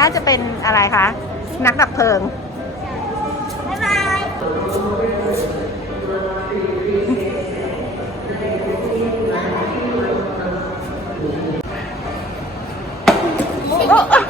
น่าจะเป็นอะไรคะ นักดับเพลิง บ๊ายโอ้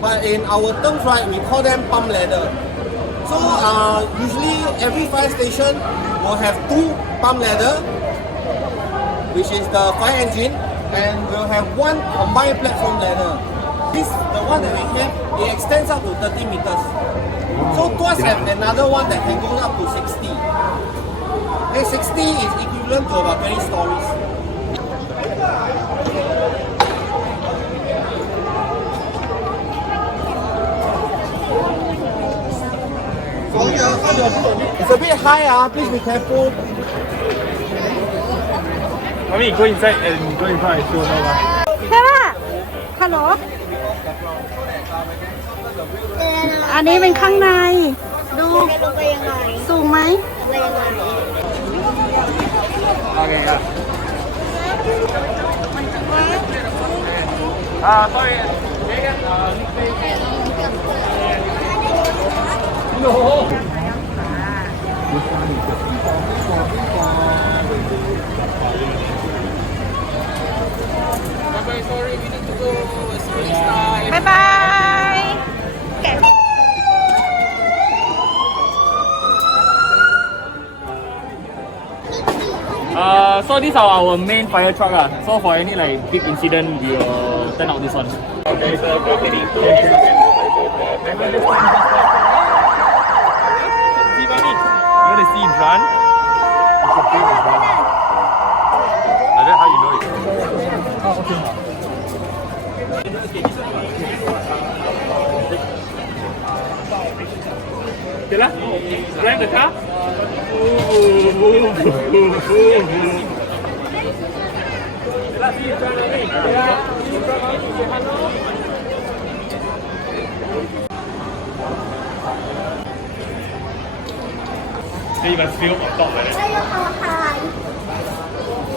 but in our terms right, we call them pump ladder. So uh, usually every fire station will have two pump ladder, which is the fire engine, and we'll have one combined platform ladder. This, the one that we have, it extends up to 30 meters. So Tuas have another one that can go up to 60. Okay, 60 is equivalent to about 20 stories. It's a bit higher, please be careful. Mommy, go inside and go in front of your show. Hello? Hello? อันนี้เป็นข้างในดูสูงไหมโอเคครับอ่าต่อยเด็กกันโอ้ Bye bye. Uh, so this are our main fire truck lah. So for any like big incident, we will um, turn out this one. Okay, so we're getting to. Ô, bái bái bái huh? đó Ráng được khó đi và siêu một tổ này đây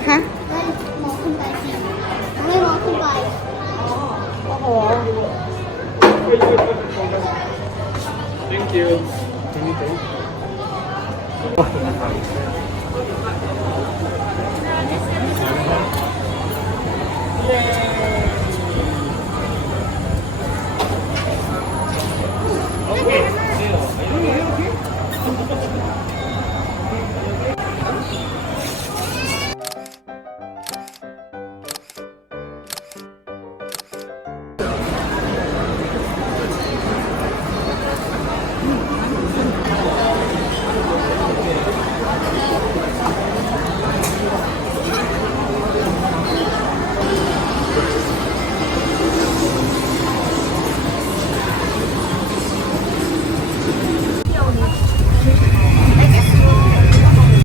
hả đây một thank you Yeah.